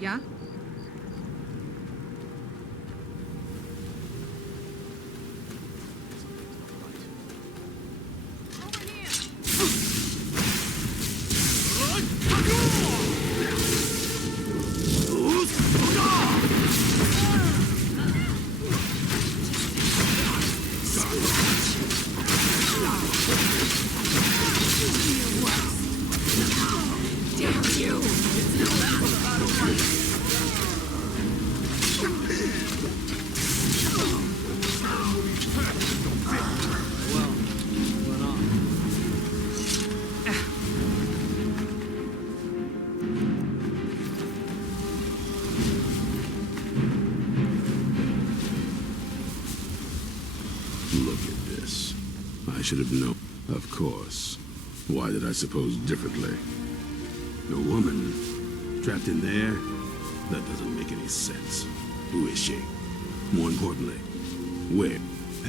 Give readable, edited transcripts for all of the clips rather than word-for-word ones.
Yeah? Look at this. I should have known. Of course. Why did I suppose differently? A woman trapped in there? That doesn't make any sense. Who is she? More importantly, where?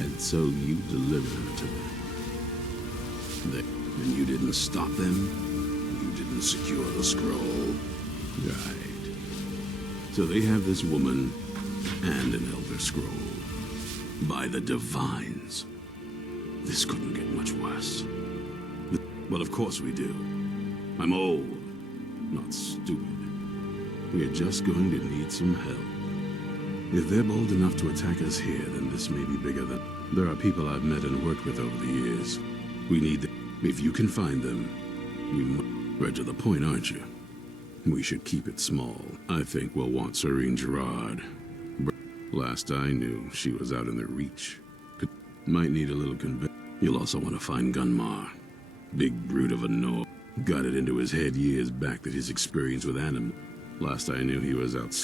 And so you delivered her to them. And you didn't stop them? You didn't secure the scroll? Right. So they have this woman and an Elder Scroll. By the Divines. This couldn't get much worse. Well, of course we do. I'm old, not stupid. We are just going to need some help. If they're bold enough to attack us here, then this may be bigger than... There are people I've met and worked with over the years. We need them. If you can find them, right to the point, aren't you? We should keep it small. I think we'll want Serene Gerard. Last I knew, she was out in the Reach. Might need a little You'll also want to find Gunmar. Big brute of a Nord. Got it into his head years back that his experience with animals. Last I knew, he was out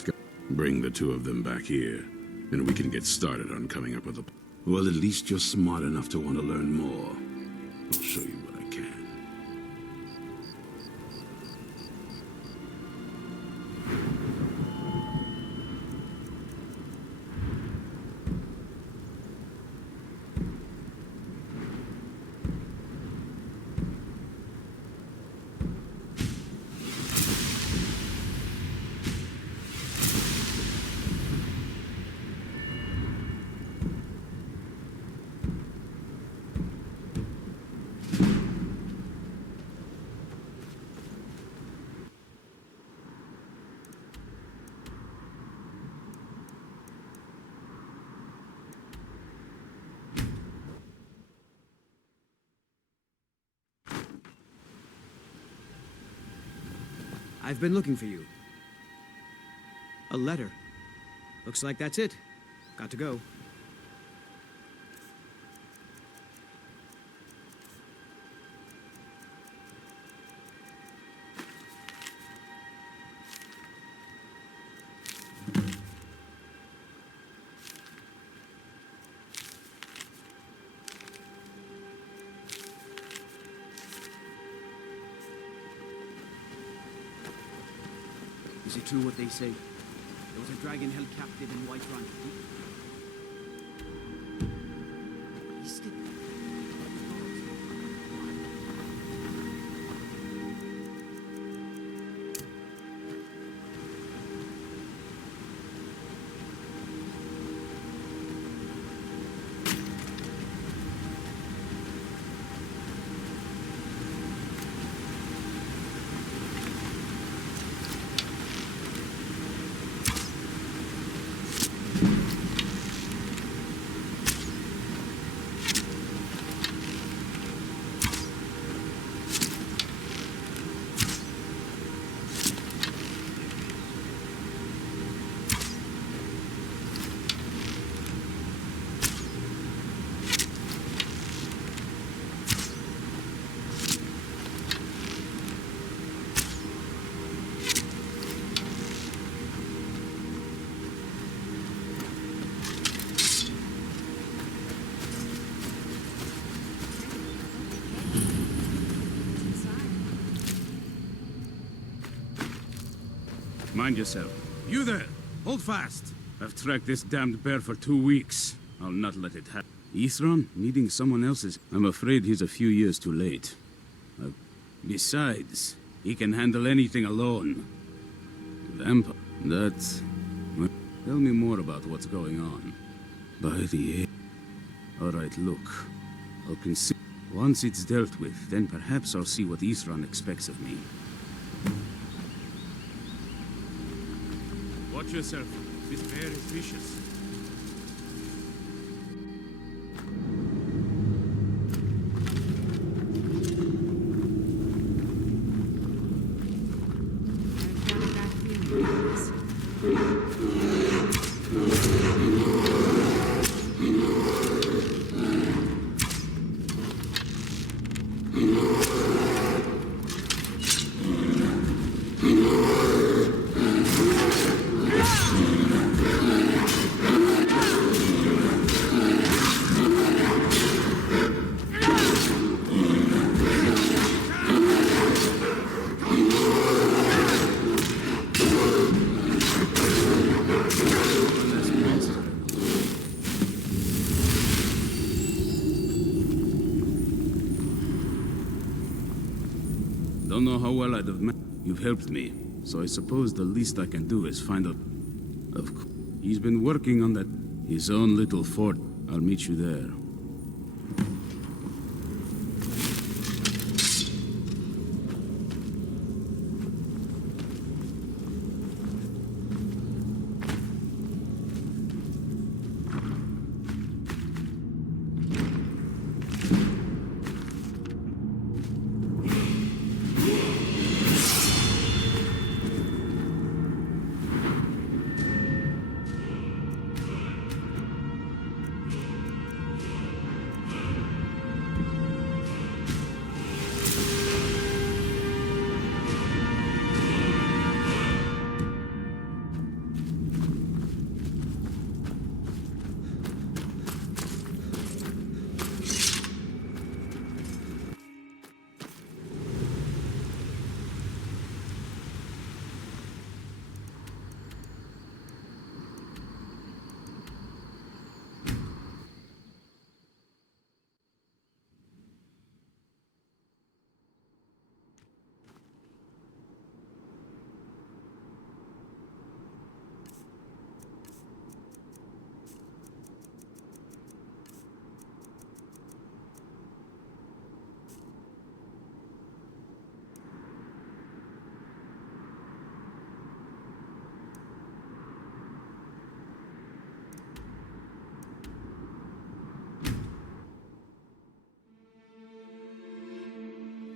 Bring the two of them back here, and we can get started on coming up with a... Well, at least you're smart enough to want to learn more. I'll show you what I can. I've been looking for you. A letter. Looks like that's it. Got to go. Is it true what they say? There was a dragon held captive in Whiterun. He's still... Mind yourself. You there! Hold fast! I've tracked this damned bear for 2 weeks. I'll not let it happen. Ithron, needing someone else's. I'm afraid he's a few years too late. Besides, he can handle anything alone. That's... well, tell me more about what's going on. By the... Alright, look. I'll consider... Once it's dealt with, then perhaps I'll see what Isran expects of me. Watch yourself. This bear is vicious. Don't know how well I'd have met. You've helped me, so I suppose the least I can do is find out. He's been working on that his own little fort. I'll meet you there.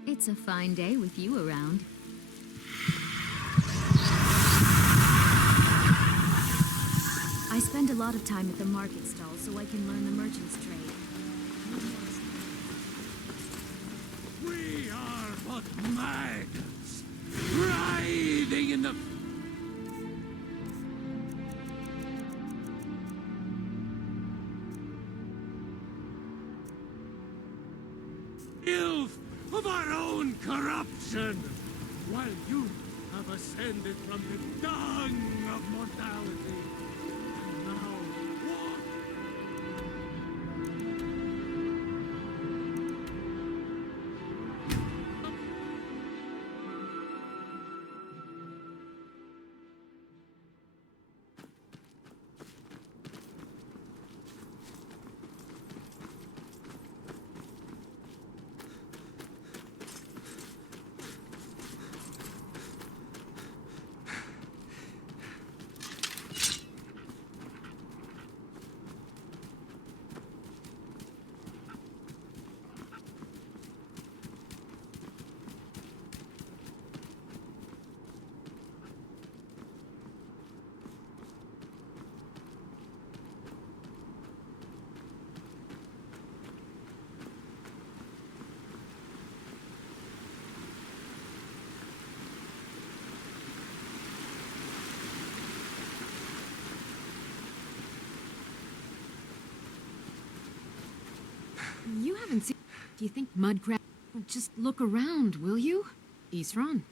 It's a fine day with you around. I spend a lot of time at the market stall so I can learn the merchant's trade. We are but maggots, writhing in the... filth of our own corruption, while you have ascended from the dung of mortality. And now walk. You haven't seen... Do you think Mudcrab... Just look around, will you? Isran?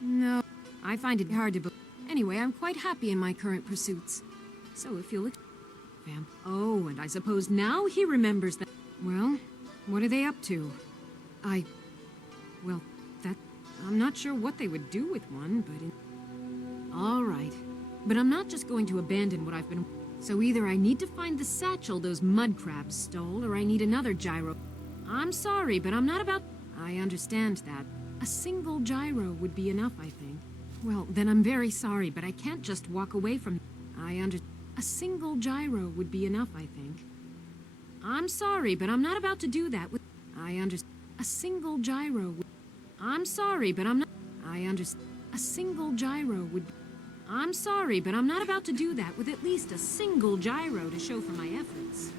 No, I find it hard to believe. Anyway, I'm quite happy in my current pursuits. So if you'll... Oh, and I suppose now he remembers that... Well, what are they up to? Well, that... I'm not sure what they would do with one, but... All right. But I'm not just going to abandon what I've been... So either I need to find the satchel those mud crabs stole, or I need another gyro. I'm sorry, but I'm not about... I understand that. A single gyro would be enough, I think. Well, then I'm very sorry, but I can't just walk away from... A single gyro would be enough, I think. I'm sorry, but I'm not about to do that with... A single gyro would... I'm sorry, but I'm not... A single gyro would... I'm sorry, but I'm not about to do that with at least a single gyro to show for my efforts.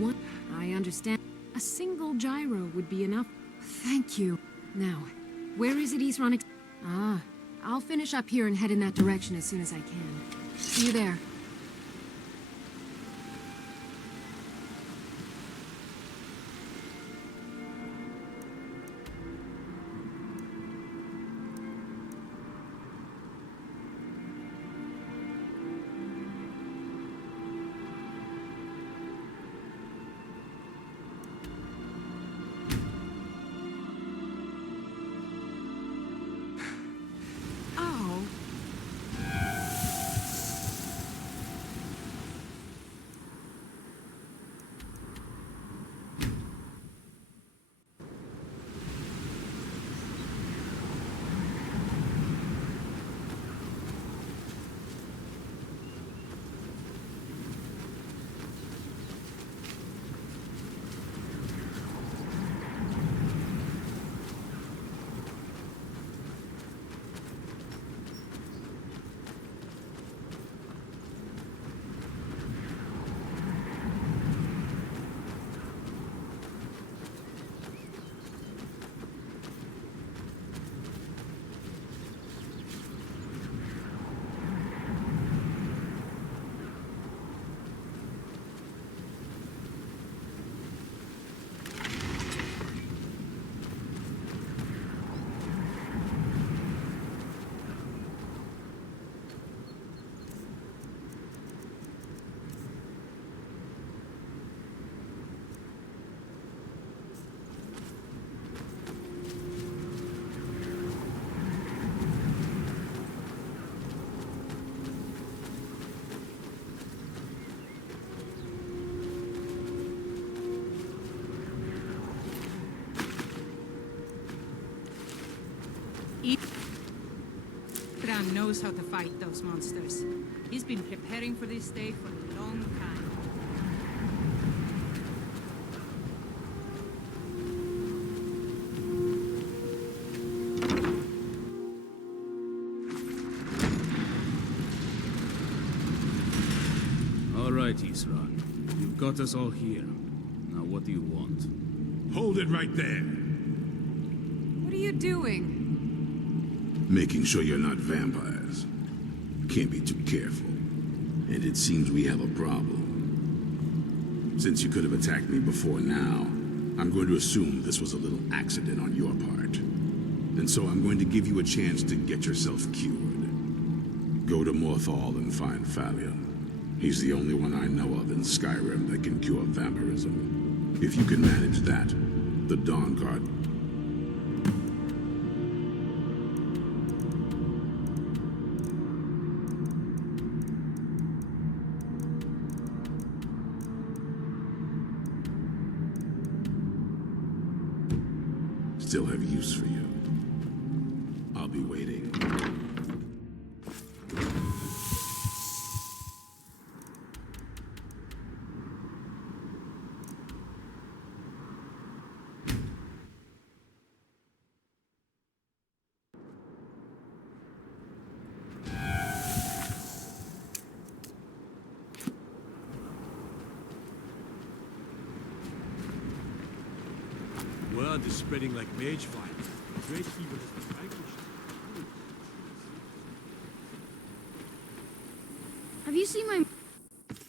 one. I understand. A single gyro would be enough. Thank you. Now, where is it, Isran? I'll finish up here and head in that direction as soon as I can. See you there. Oh. Bran knows how to fight those monsters. He's been preparing for this day for a long time. All right, Isran. You've got us all here. Now, what do you want? Hold it right there. What are you doing? Making sure you're not vampires. Can't be too careful. And it seems we have a problem. Since you could have attacked me before now, I'm going to assume this was a little accident on your part. And so I'm going to give you a chance to get yourself cured. Go to Morthal and find Phalion. He's the only one I know of in Skyrim that can cure vampirism. If you can manage that, the Dawn Guard still have use for you. I'll be waiting. Word is spreading like mage fire. Great evil has been vanquished. Have you seen my...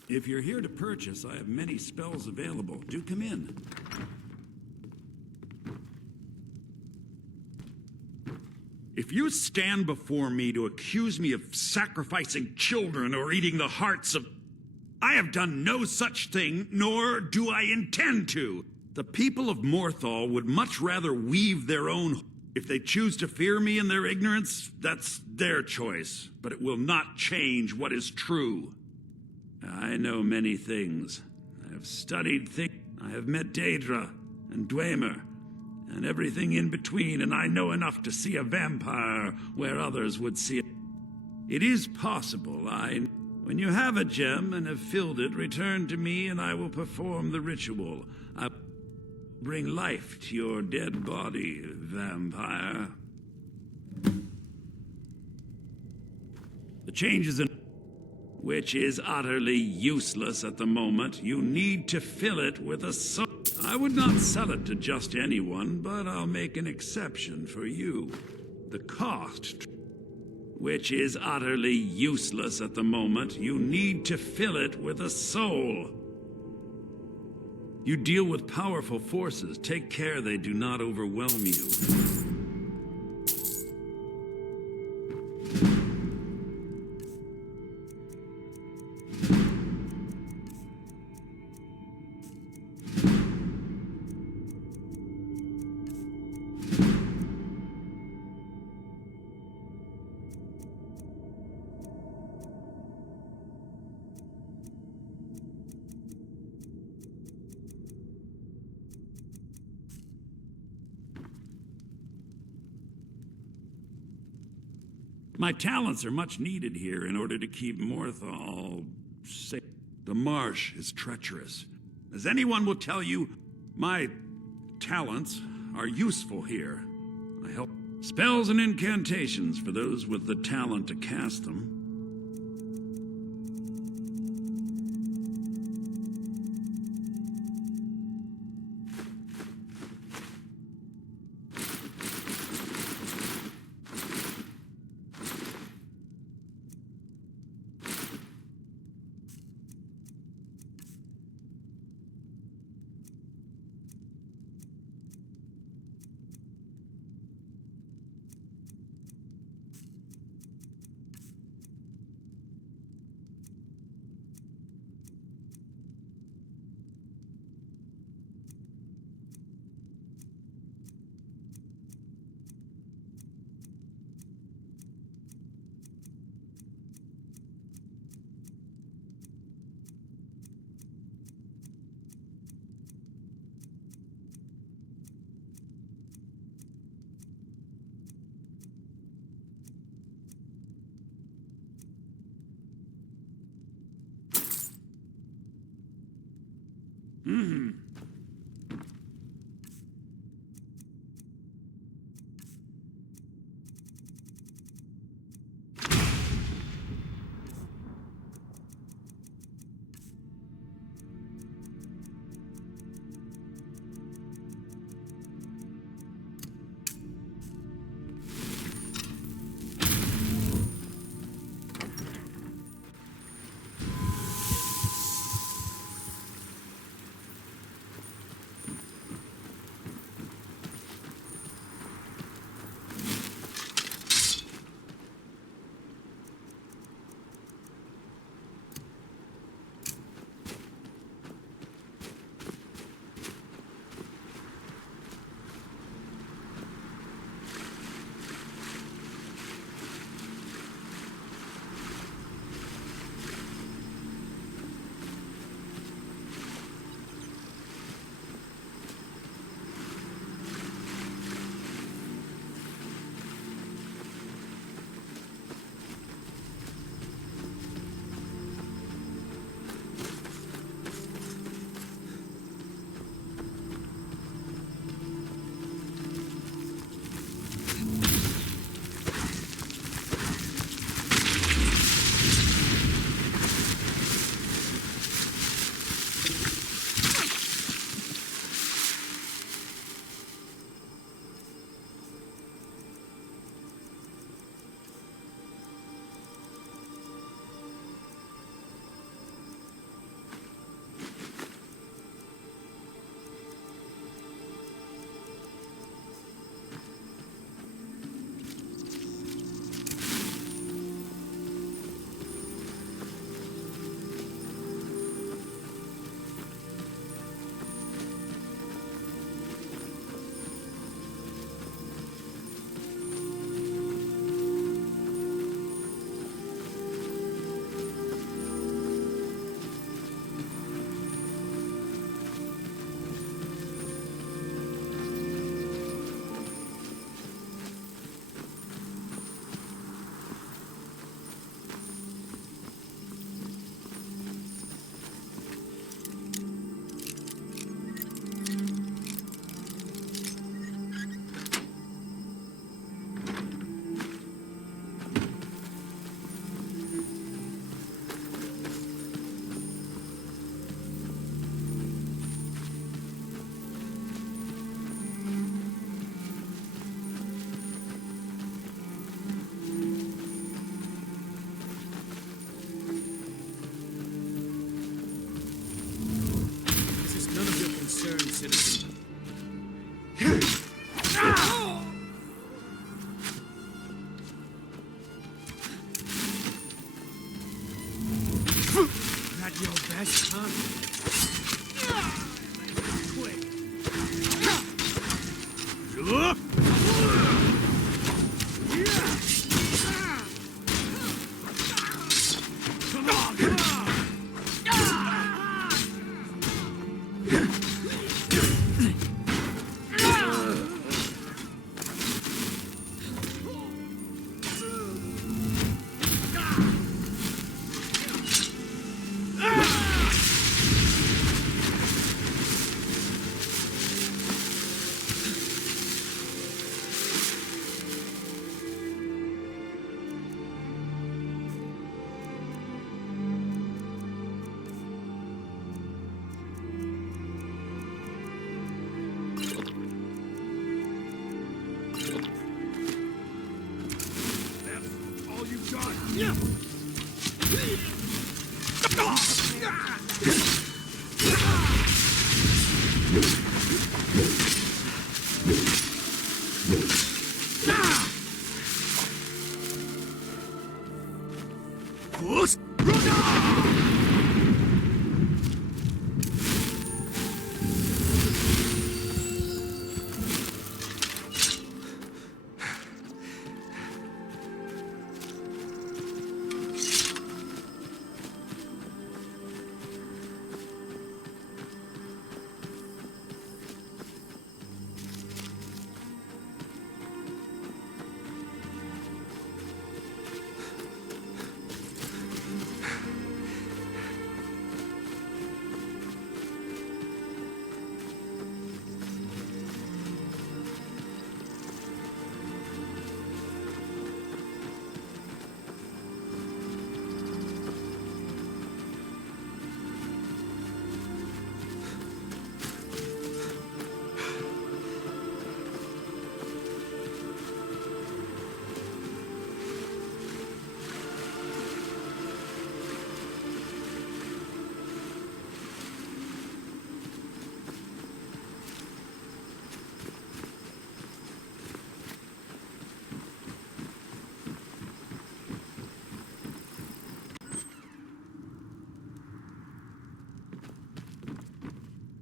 If you're here to purchase, I have many spells available. Do come in. If you stand before me to accuse me of sacrificing children or eating the hearts of... I have done no such thing, nor do I intend to. The people of Morthal would much rather weave their own... If they choose to fear me in their ignorance, that's their choice. But it will not change what is true. I know many things. I have studied things. I have met Daedra and Dwemer and everything in between, and I know enough to see a vampire where others would see it. It is possible, When you have a gem and have filled it, return to me and I will perform the ritual. I bring life to your dead body, vampire. The changes in... which is utterly useless at the moment. You need to fill it with a soul. I would not sell it to just anyone, but I'll make an exception for you. The cost, which is utterly useless at the moment. You need to fill it with a soul. You deal with powerful forces. Take care they do not overwhelm you. My talents are much needed here in order to keep Morthal safe. The marsh is treacherous. As anyone will tell you, my talents are useful here. I help spells and incantations for those with the talent to cast them.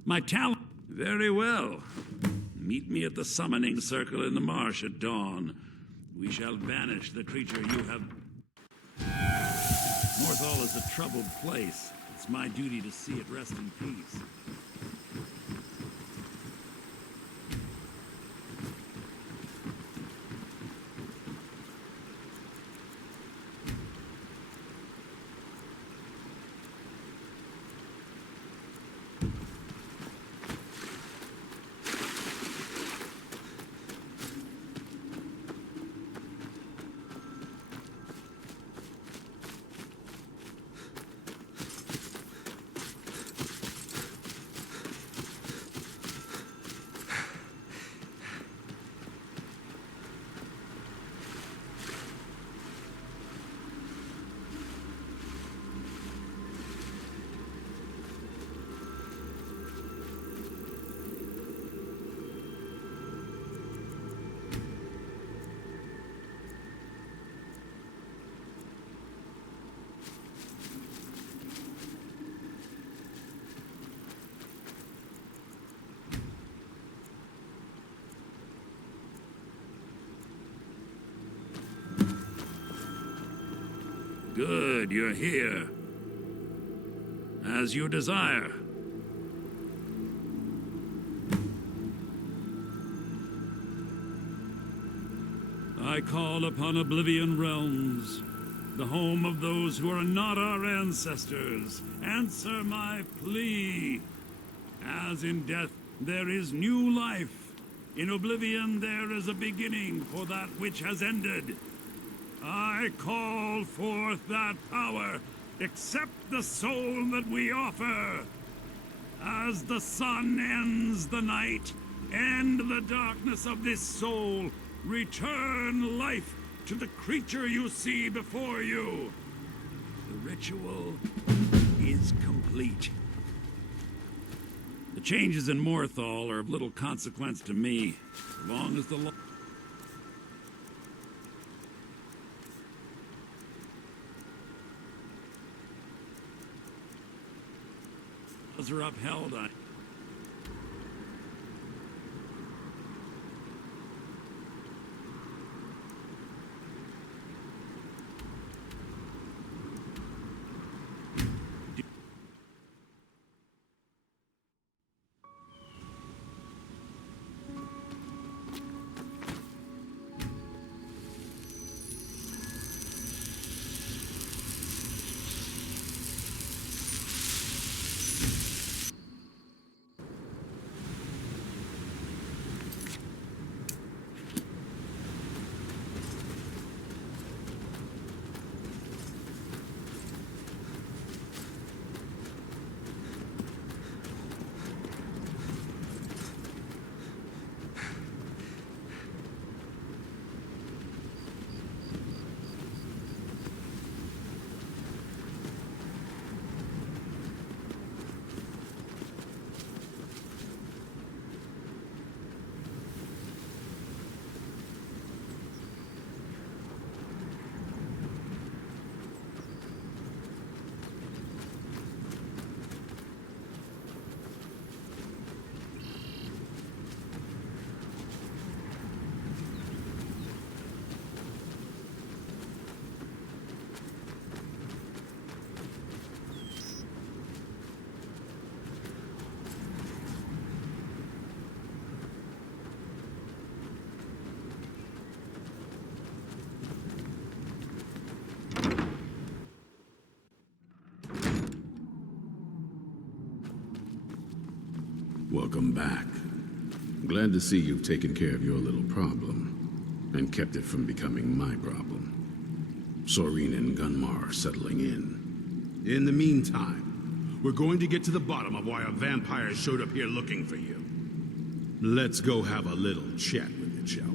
My talent. Very well. Meet me at the summoning circle in the marsh at dawn. We shall banish the creature you have. Morthal is a troubled place. It's my duty to see it rest in peace. Good, you're here. As you desire. I call upon Oblivion Realms, the home of those who are not our ancestors. Answer my plea. As in death there is new life, in Oblivion there is a beginning for that which has ended. I call forth that power. Accept the soul that we offer. As the sun ends the night, end the darkness of this soul. Return life to the creature you see before you. The ritual is complete. The changes in Morthal are of little consequence to me, as long as the law... laws are upheld, Welcome back. Glad to see you've taken care of your little problem and kept it from becoming my problem. Soreen and Gunmar are settling in. In the meantime, we're going to get to the bottom of why a vampire showed up here looking for you. Let's go have a little chat with it, shall we?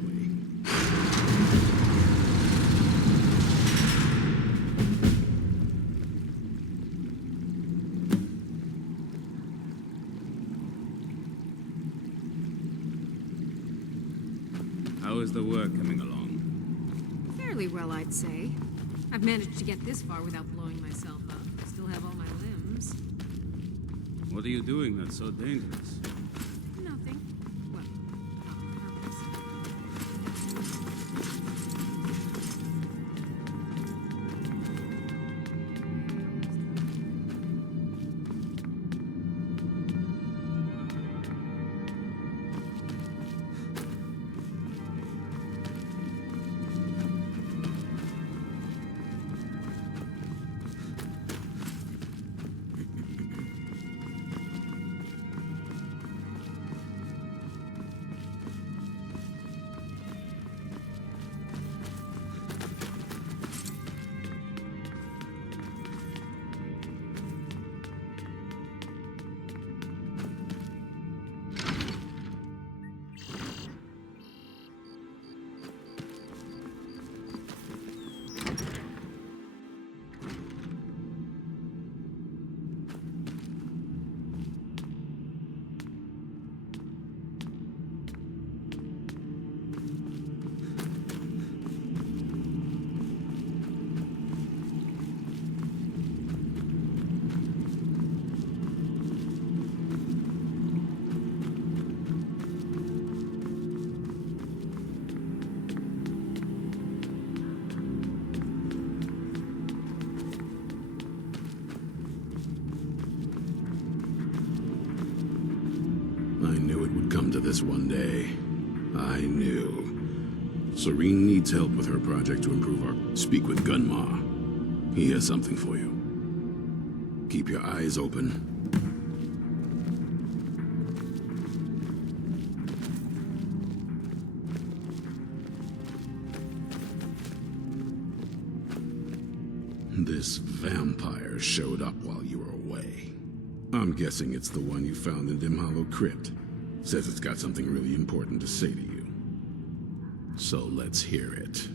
How is the work coming along? Fairly well, I'd say. I've managed to get this far without blowing myself up. Still have all my limbs. What are you doing that's so dangerous? Nothing. Well, not on purpose. Come to this one day. I knew. Soreen needs help with her project to improve our... Speak with Gunmar. He has something for you. Keep your eyes open. This vampire showed up while you were away. I'm guessing it's the one you found in Dim Hollow Crypt. Says it's got something really important to say to you. So let's hear it.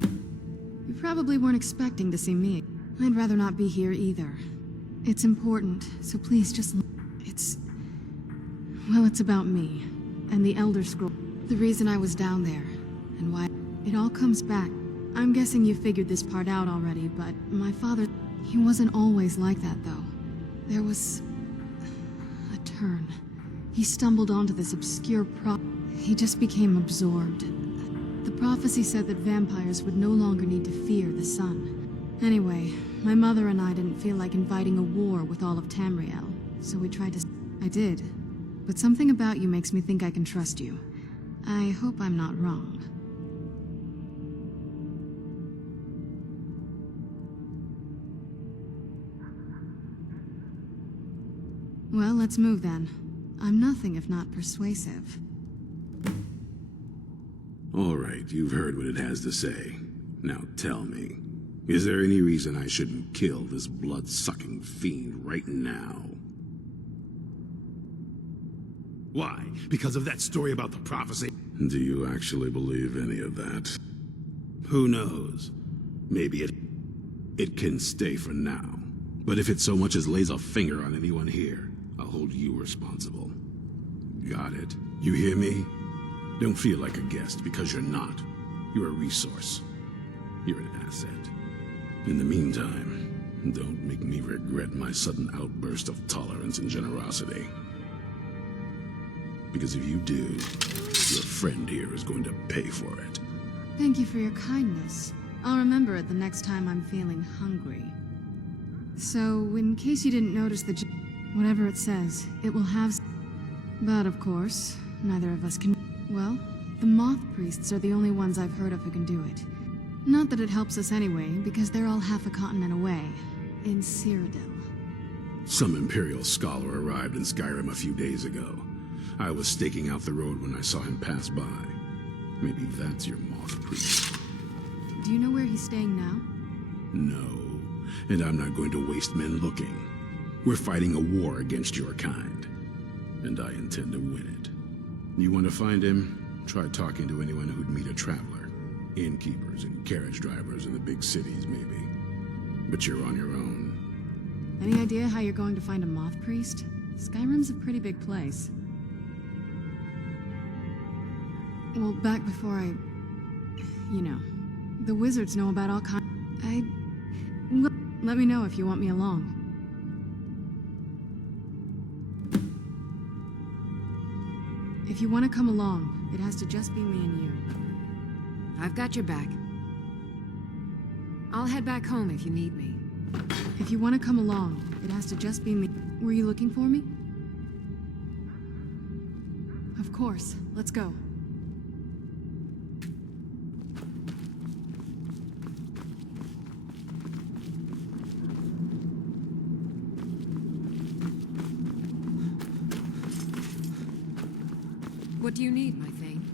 You probably weren't expecting to see me. I'd rather not be here either. It's important, so please just... Well, it's about me, and the Elder Scroll. The reason I was down there, and why... It all comes back. I'm guessing you figured this part out already, but my father... He wasn't always like that, though. There was... turn. He stumbled onto this obscure He just became absorbed. The prophecy said that vampires would no longer need to fear the sun. Anyway, my mother and I didn't feel like inviting a war with all of Tamriel, so we tried to... I did. But something about you makes me think I can trust you. I hope I'm not wrong. Well, let's move then. I'm nothing if not persuasive. All right, you've heard what it has to say. Now tell me, is there any reason I shouldn't kill this blood-sucking fiend right now? Why? Because of that story about the prophecy? Do you actually believe any of that? Who knows? Maybe it can stay for now. But if it so much as lays a finger on anyone here, I'll hold you responsible. Got it? You hear me? Don't feel like a guest, because you're not. You're a resource. You're an asset. In the meantime, don't make me regret my sudden outburst of tolerance and generosity. Because if you do, your friend here is going to pay for it. Thank you for your kindness. I'll remember it the next time I'm feeling hungry. So, in case you didn't notice whatever it says, it will have... But of course, neither of us can... Well, the Moth Priests are the only ones I've heard of who can do it. Not that it helps us anyway, because they're all half a continent away. In Cyrodiil. Some Imperial scholar arrived in Skyrim a few days ago. I was staking out the road when I saw him pass by. Maybe that's your Moth Priest. Do you know where he's staying now? No, and I'm not going to waste men looking. We're fighting a war against your kind, and I intend to win it. You want to find him? Try talking to anyone who'd meet a traveler. Innkeepers and carriage drivers in the big cities, maybe. But you're on your own. Any idea how you're going to find a Moth Priest? Skyrim's a pretty big place. Well, back before I... You know, the wizards know about all kinds... Let me know if you want me along. If you want to come along, it has to just be me and you. I've got your back. I'll head back home if you need me. If you want to come along, it has to just be me. Were you looking for me? Of course. Let's go. What do you need, my thing?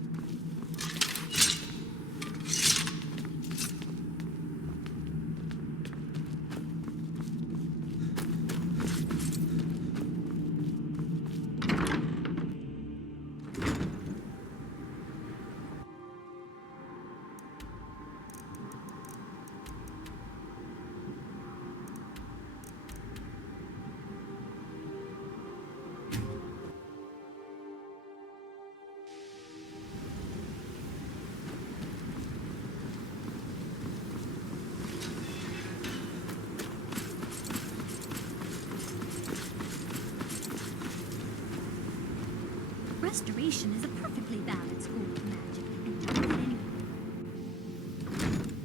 Restoration is a perfectly valid school of magic.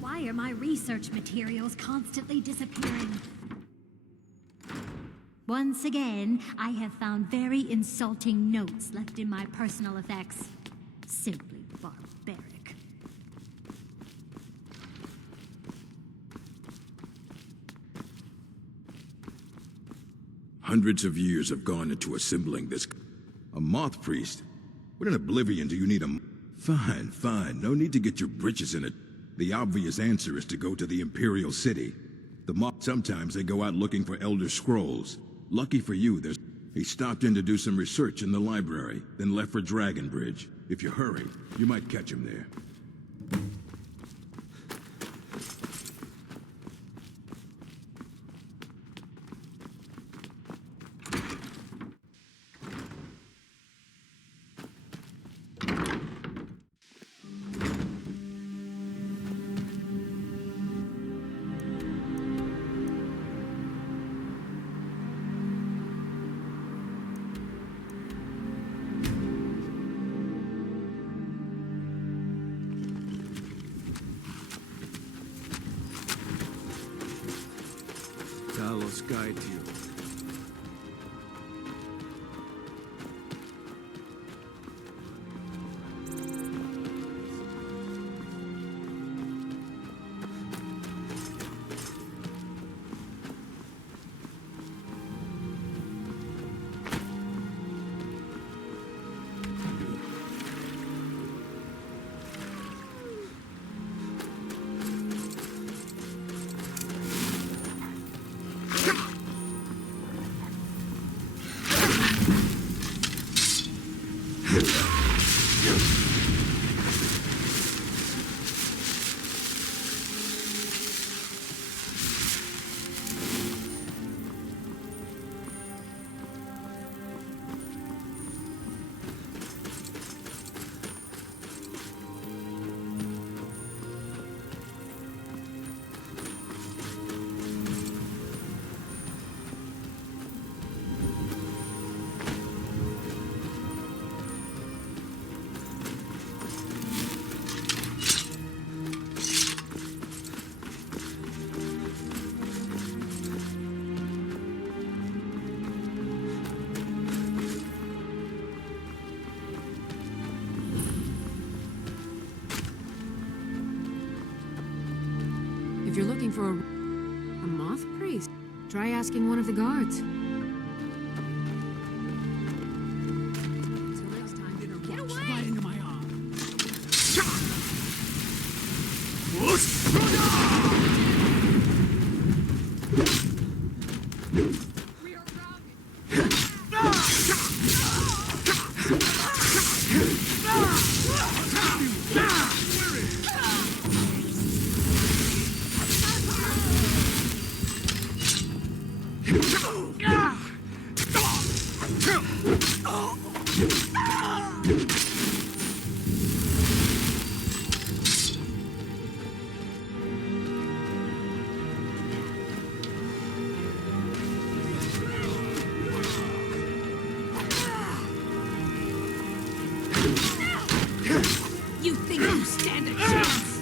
Why are my research materials constantly disappearing? Once again, I have found very insulting notes left in my personal effects. Simply barbaric. Hundreds of years have gone into assembling this. A Moth Priest? What in oblivion do you need a... Fine, fine. No need to get your britches in it. The obvious answer is to go to the Imperial City. The Moth... Sometimes they go out looking for Elder Scrolls. Lucky for you, there's... He stopped in to do some research in the library, then left for Dragonbridge. If you hurry, you might catch him there. right, you. If you're looking for a moth priest, try asking one of the guards. Till next time, get away! Right into my arm. We are You think you stand a chance?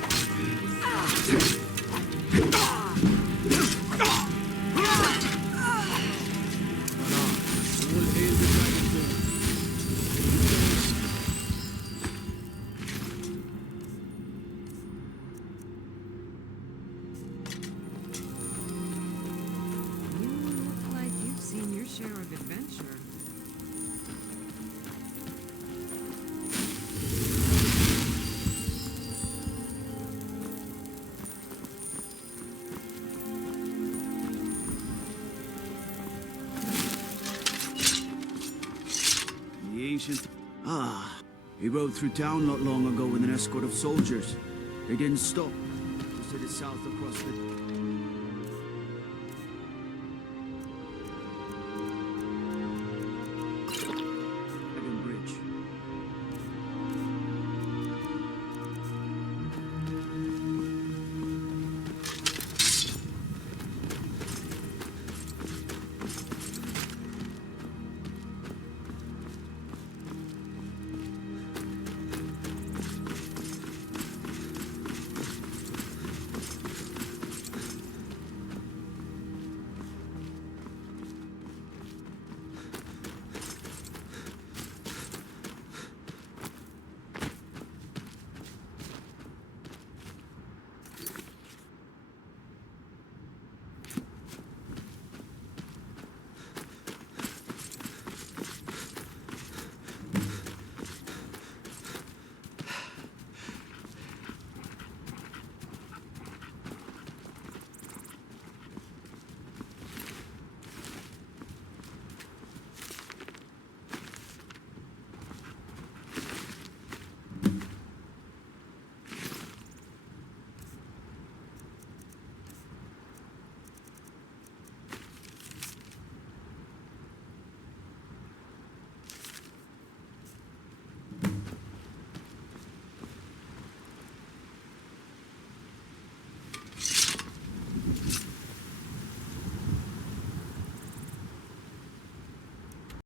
You look like you've seen your share of adventure. The ancient... he rode through town not long ago with an escort of soldiers. They didn't stop. Just headed south across the...